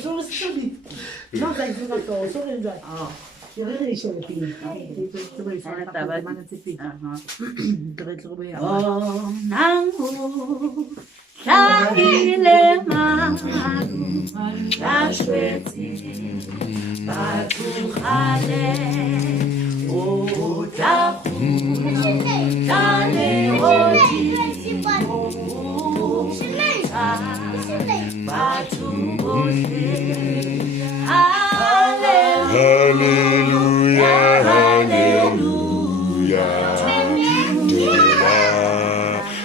Sono stati. No, dai, sono d'accordo, sono in già. Io non riesco a capire. Dove fare la magazine? Dove trovi? Bonang, hohlahile maru, hohlahile, Hallelujah, hallelujah.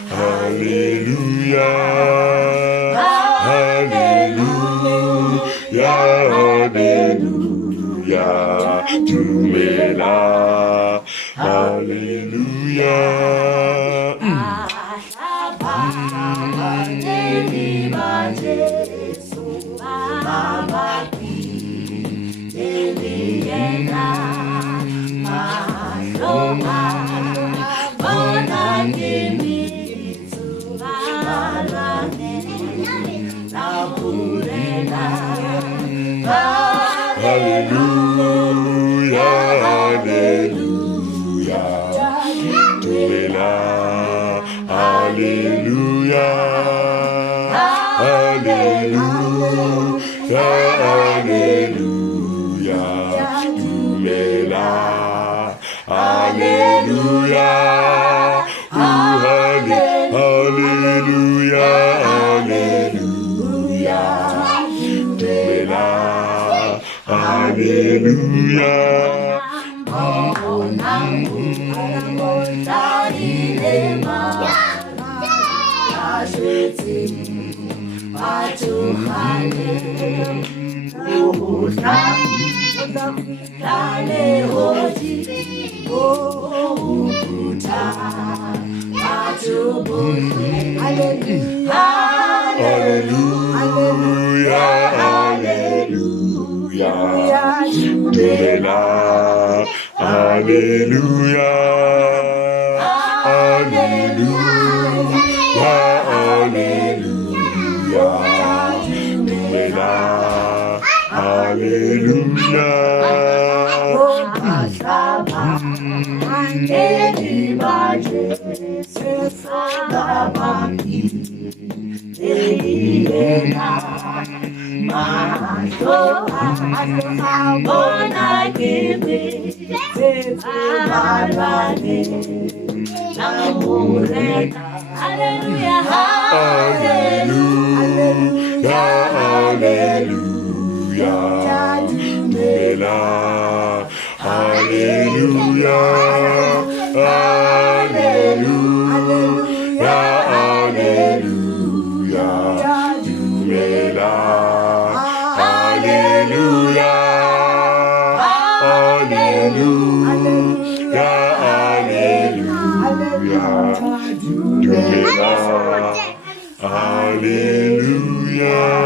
Hallelujah, hallelujah, hallelujah, tumela, hallelujah. Hallelujah, hallelujah, tumela, hallelujah, hallelujah, hallelujah, tumela, hallelujah, hallelujah, hallelujah, tumela. Hallelujah. Bonang, hohlahile maru, Hallelujah, hallelujah, tumela, hallelujah, hallelujah, hallelujah, tumela, hallelujah. Hallelujah, Hallelujah, tumela, hallelujah, hallelujah, hallelujah, tumela, hallelujah, hallelujah, hallelujah, tumela, hallelujah.